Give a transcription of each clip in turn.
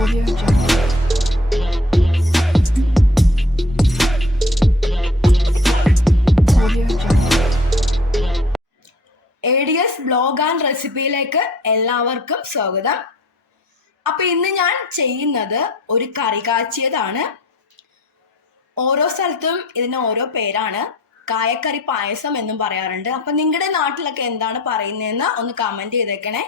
ADS blog and റെസിപ്പിയിലേക്ക് എല്ലാവർക്കും സ്വാഗതം. അപ്പൊ ഇന്ന് ഞാൻ ചെയ്യുന്നത് ഒരു കറി കാച്ചിയതാണ്. ഓരോ സ്ഥലത്തും ഇതിന് ഓരോ പേരാണ്. കായക്കറി പായസം എന്നും പറയാറുണ്ട്. അപ്പൊ നിങ്ങളുടെ നാട്ടിലൊക്കെ എന്താണ് പറയുന്നതെന്ന് ഒന്ന് കമന്റ് ചെയ്തേക്കണേ.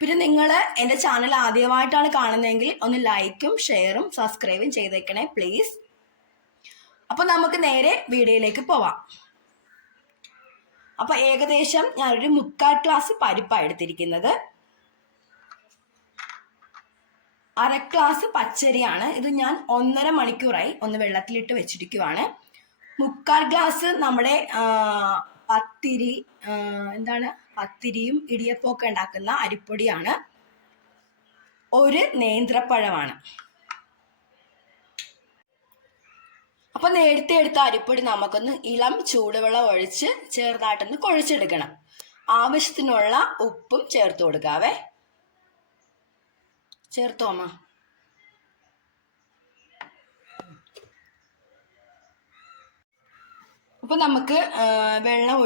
പിന്നെ നിങ്ങൾ എൻ്റെ ചാനൽ ആദ്യമായിട്ടാണ് കാണുന്നതെങ്കിൽ ഒന്ന് ലൈക്കും ഷെയറും സബ്സ്ക്രൈബും ചെയ്തേക്കണേ പ്ലീസ്. അപ്പൊ നമുക്ക് നേരെ വീഡിയോയിലേക്ക് പോവാം. അപ്പൊ ഏകദേശം ഞാനൊരു 3/4 ഗ്ലാസ് പരിപ്പാണ് എടുത്തിരിക്കുന്നത്. 1/2 ഗ്ലാസ് പച്ചരിയാണ്. ഇത് ഞാൻ 1.5 മണിക്കൂറായി ഒന്ന് വെള്ളത്തിലിട്ട് വെച്ചിരിക്കുവാണ്. 3/4 ഗ്ലാസ് നമ്മുടെ പത്തിരിയും ഇടിയപ്പമൊക്കെ ഉണ്ടാക്കുന്ന അരിപ്പൊടിയാണ്. 1 നേന്ത്രപ്പഴമാണ്. അപ്പൊ നേരത്തെ എടുത്ത അരിപ്പൊടി നമുക്കൊന്ന് ഇളം ചൂടുവെള്ളം ഒഴിച്ച് ചെറുതായിട്ടൊന്ന് കുഴച്ചെടുക്കണം. ആവശ്യത്തിനുള്ള ഉപ്പും ചേർത്ത് കൊടുക്കാവേ. ചേർത്തോമ്മ. അപ്പൊ നമുക്ക് വെള്ളം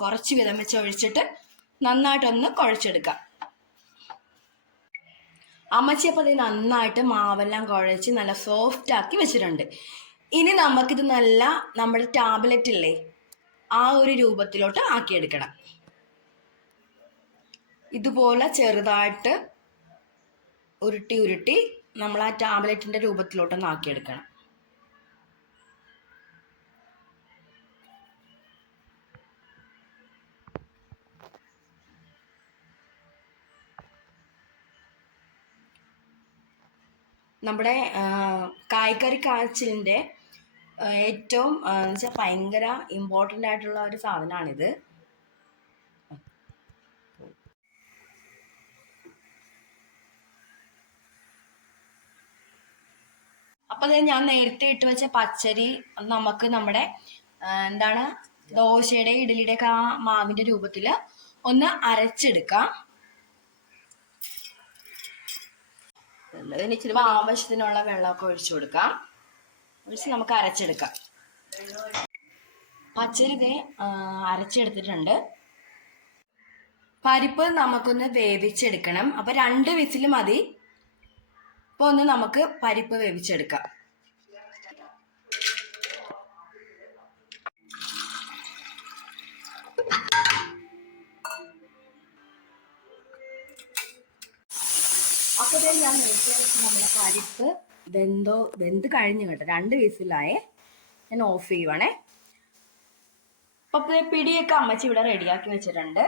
കുറച്ച് വിധം വെച്ച് ഒഴിച്ചിട്ട് നന്നായിട്ടൊന്ന് കുഴച്ചെടുക്കാം. അമ്മച്ചിയപ്പോൾ ഇത് നന്നായിട്ട് മാവെല്ലാം കുഴച്ച് നല്ല സോഫ്റ്റ് ആക്കി വെച്ചിട്ടുണ്ട്. ഇനി നമുക്കിത് നമ്മുടെ ടാബ്ലറ്റ് ഇല്ലേ, ആ ഒരു രൂപത്തിലോട്ട് ആക്കിയെടുക്കണം. ഇതുപോലെ ചെറുതായിട്ട് ഉരുട്ടി നമ്മൾ ആ ടാബ്ലറ്റിന്റെ രൂപത്തിലോട്ടൊന്ന് ആക്കിയെടുക്കണം. നമ്മുടെ കായ്ക്കറി കാച്ചിലിൻ്റെ ഏറ്റവും വെച്ചാൽ ഭയങ്കര ഇമ്പോർട്ടൻ്റ് ആയിട്ടുള്ള ഒരു സാധനമാണിത്. അപ്പം ഞാൻ നേരത്തെ ഇട്ട് വെച്ച പച്ചരി നമുക്ക് നമ്മുടെ ദോശയുടെ ഇഡലിയുടെ ഒക്കെ ആ മാവിൻ്റെ രൂപത്തിൽ ഒന്ന് അരച്ചെടുക്കാം. ഇച്ചിരി ആവശ്യത്തിനുള്ള വെള്ളമൊക്കെ ഒഴിച്ചു കൊടുക്കാം. ഒഴിച്ച് നമുക്ക് അരച്ചെടുക്കാം. പച്ചരി അരച്ചെടുത്തിട്ടുണ്ട്. പരിപ്പ് നമുക്കൊന്ന് വേവിച്ചെടുക്കണം. അപ്പൊ 2 വിസിൽ മതി. അപ്പൊ ഒന്ന് നമുക്ക് പരിപ്പ് വേവിച്ചെടുക്കാം. അപ്പോൾ ഞാൻ നമ്മുടെ പരിപ്പ് വെന്ത് കഴിഞ്ഞു കേട്ടോ. 2 വിസിലായേ. ഞാൻ ഓഫ് ചെയ്യുവാണേ. അപ്പോൾ പിടിയൊക്കെ അമ്മച്ചി ഇവിടെ റെഡിയാക്കി വെച്ചിട്ടുണ്ട്.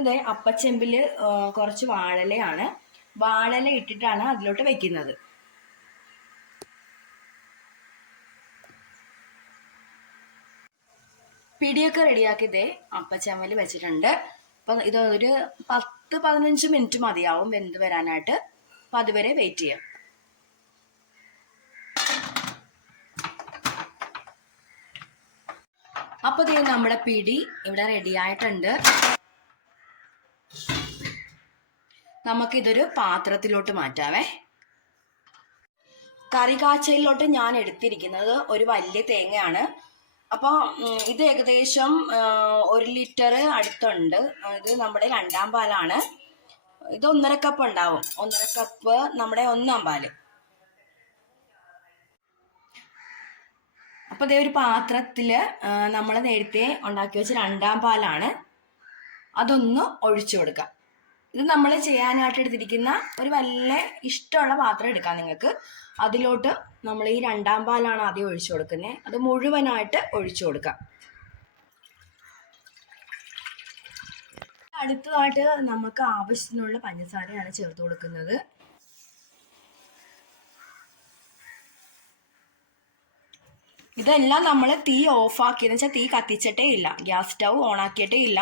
ഇത് അപ്പച്ചെമ്പിൽ കുറച്ച് വാഴലയാണ്. വാഴല ഇട്ടിട്ടാണ് അതിലോട്ട് വെക്കുന്നത്. പിടിയൊക്കെ റെഡിയാക്കി അപ്പച്ചെമ്പിൽ വെച്ചിട്ടുണ്ട്. അപ്പം ഇതൊരു 10-15 മിനിറ്റ് മതിയാവും വെന്ത് വരാനായിട്ട്. അപ്പം അതുവരെ വെയിറ്റ് ചെയ്യാം. അപ്പോൾ നമ്മുടെ പിടി ഇവിടെ റെഡി ആയിട്ടുണ്ട്. നമുക്കിതൊരു പാത്രത്തിലോട്ട് മാറ്റാവേ. കറി കാച്ചലിലോട്ട് ഞാൻ എടുത്തിരിക്കുന്നത് ഒരു വലിയ തേങ്ങയാണ്. അപ്പോൾ ഇത് ഏകദേശം 1 ലിറ്റർ അടുത്തുണ്ട്. ഇത് നമ്മുടെ 2ാം പാലാണ്. ഇത് 1.5 കപ്പ് ഉണ്ടാവും. 1.5 കപ്പ് നമ്മുടെ 1ാം പാല്. അപ്പോൾ ഒരു പാത്രത്തിൽ നമ്മൾ നേരത്തെ ഉണ്ടാക്കി വെച്ച 2ാം പാലാണ്. അതൊന്ന് ഒഴിച്ചു കൊടുക്കാം. ഇത് നമ്മൾ ചെയ്യാനായിട്ട് എടുത്തിരിക്കുന്ന ഒരു വലിയ ഇഷ്ടമുള്ള പാത്രം എടുക്കാം നിങ്ങൾക്ക്. അതിലോട്ട് നമ്മൾ ഈ 2ാം പാലാണ് ആദ്യം ഒഴിച്ചു കൊടുക്കുന്നത്. അത് മുഴുവനായിട്ട് ഒഴിച്ചു കൊടുക്കാം. അടുത്തതായിട്ട് നമുക്ക് ആവശ്യത്തിനുള്ള പഞ്ചസാരയാണ് ചേർത്ത് കൊടുക്കുന്നത്. ഇതെല്ലാം നമ്മൾ തീ ഓഫാക്കിയെന്ന് വെച്ചാൽ തീ കത്തിച്ചിട്ടേ ഇല്ല, ഗ്യാസ് സ്റ്റൗ ഓണാക്കിയിട്ടേ ഇല്ല.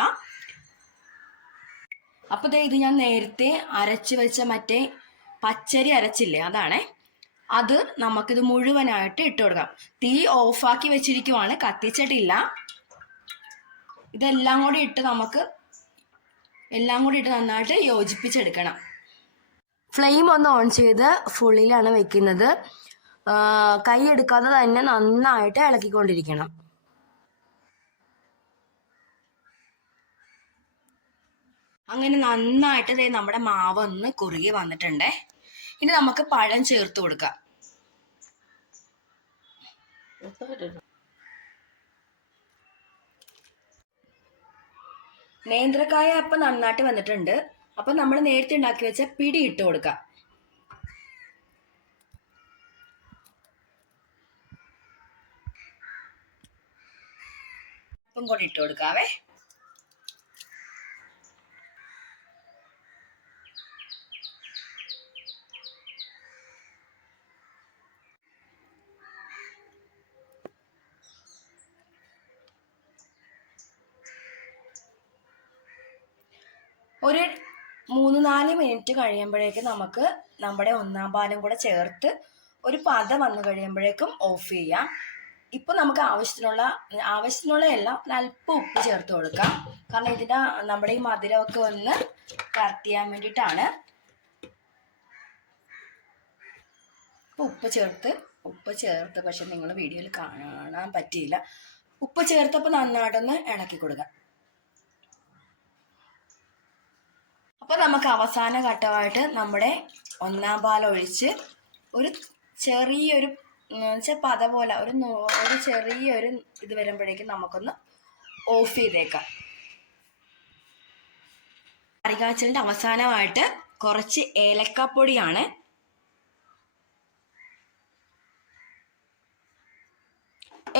അപ്പോൾ ഇത് ഞാൻ നേരത്തെ അരച്ച് വെച്ച മറ്റേ പച്ചരി അരച്ചില്ലേ, അതാണേ. അത് നമുക്കിത് മുഴുവനായിട്ട് ഇട്ട് കൊടുക്കാം. തീ ഓഫാക്കി വെച്ചിരിക്കുവാണ്, കത്തിച്ചിട്ടില്ല. ഇതെല്ലാം കൂടി ഇട്ട് നന്നായിട്ട് യോജിപ്പിച്ചെടുക്കണം. ഫ്ലെയിം ഒന്ന് ഓൺ ചെയ്ത് ഫുള്ളിലാണ് വെക്കുന്നത്. കൈ എടുക്കാതെ തന്നെ നന്നായിട്ട് ഇളക്കിക്കൊണ്ടിരിക്കണം. അങ്ങനെ നന്നായിട്ട് നമ്മുടെ മാവ് ഒന്ന് കുറുകി വന്നിട്ടുണ്ടേ. ഇനി നമുക്ക് പഴം ചേർത്ത് കൊടുക്കാം. നേന്ത്രക്കായ അപ്പം നന്നായിട്ട് വന്നിട്ടുണ്ട്. അപ്പം നമ്മൾ നേരത്തെ ഉണ്ടാക്കി വെച്ച പിടി ഇട്ട് കൊടുക്കാം. ഉപ്പും കൂടി ഇട്ട് കൊടുക്കാവേ. ഒരു 3-4 മിനിറ്റ് കഴിയുമ്പോഴേക്കും നമുക്ക് നമ്മുടെ ഒന്നാം പാലും കൂടെ ചേർത്ത് ഒരു പദം വന്നു കഴിയുമ്പോഴേക്കും ഓഫ് ചെയ്യാം. ഇപ്പം നമുക്ക് ആവശ്യത്തിനുള്ള എല്ലാം അല്പം ഉപ്പ് ചേർത്ത് കൊടുക്കാം. കാരണം ഇതിൻ്റെ നമ്മുടെ ഈ മധുരമൊക്കെ ഒന്ന് കറക്റ്റ് ചെയ്യാൻ വേണ്ടിയിട്ടാണ്. ഉപ്പ് ചേർത്ത് പക്ഷെ നിങ്ങൾ വീഡിയോയിൽ കാണാൻ പറ്റിയില്ല. ഉപ്പ് ചേർത്തപ്പോൾ നന്നായിട്ടൊന്ന് ഇളക്കി കൊടുക്കാം. അപ്പോൾ നമുക്ക് അവസാന ഘട്ടമായിട്ട് നമ്മുടെ ഒന്നാം പാൽ ഒഴിച്ച് ഒരു ചെറിയൊരു പത പോലെ ഒരു ചെറിയൊരു ഇത് വരുമ്പോഴേക്കും നമുക്കൊന്ന് ഓഫ് ചെയ്തേക്കാം. കറികാച്ചലിൻ്റെ അവസാനമായിട്ട് കുറച്ച് ഏലക്കാപ്പൊടിയാണ്.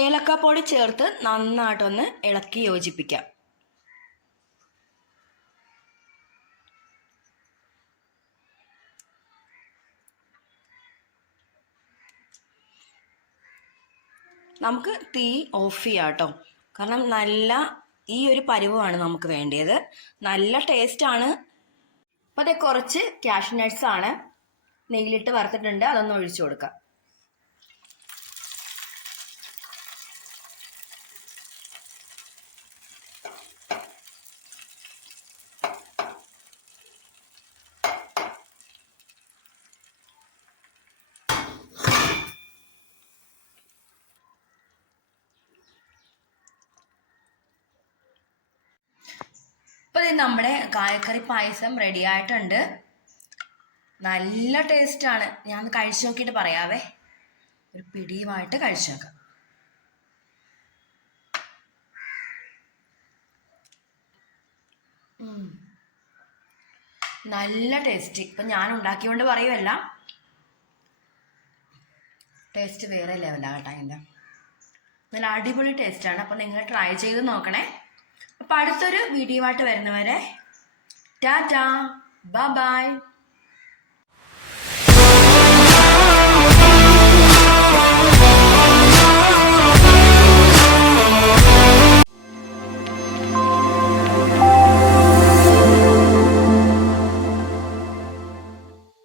ഏലക്കാപ്പൊടി ചേർത്ത് നന്നായിട്ടൊന്ന് ഇളക്കി യോജിപ്പിക്കാം. നമുക്ക് തീ ഓഫ് ചെയ്യാം കേട്ടോ. കാരണം നല്ല ഈ ഒരു പരുവമാണ് നമുക്ക് വേണ്ടത്. നല്ല ടേസ്റ്റാണ്. അപ്പോൾ അതേ കുറച്ച് കാഷ്യൂ നട്ട്സ് ആണ് നെയ്യിലിട്ട് വറുത്തിട്ടുണ്ട്. അതൊന്ന് ഒഴിച്ചു കൊടുക്കാം. അപ്പോൾ ഇത് നമ്മുടെ കായക്കറി പായസം റെഡി ആയിട്ടുണ്ട്. നല്ല ടേസ്റ്റാണ്. ഞാൻ കഴിച്ചു നോക്കിയിട്ട് പറയാവേ. ഒരു പിടിയുമായിട്ട് കഴിച്ചു നോക്കാം. നല്ല ടേസ്റ്റ്. ഇപ്പം ഞാൻ ഉണ്ടാക്കിയോണ്ട് പറയുമല്ല, ടേസ്റ്റ് വേറെ ലെവലാണ് കേട്ടോ. അതിൻ്റെ നല്ല അടിപൊളി ടേസ്റ്റാണ്. അപ്പം നിങ്ങൾ ട്രൈ ചെയ്ത് നോക്കണേ. അപ്പം അടുത്തൊരു വീഡിയോ ആയിട്ട് വരുന്നവരെ ടാറ്റാ, ബൈ ബൈ.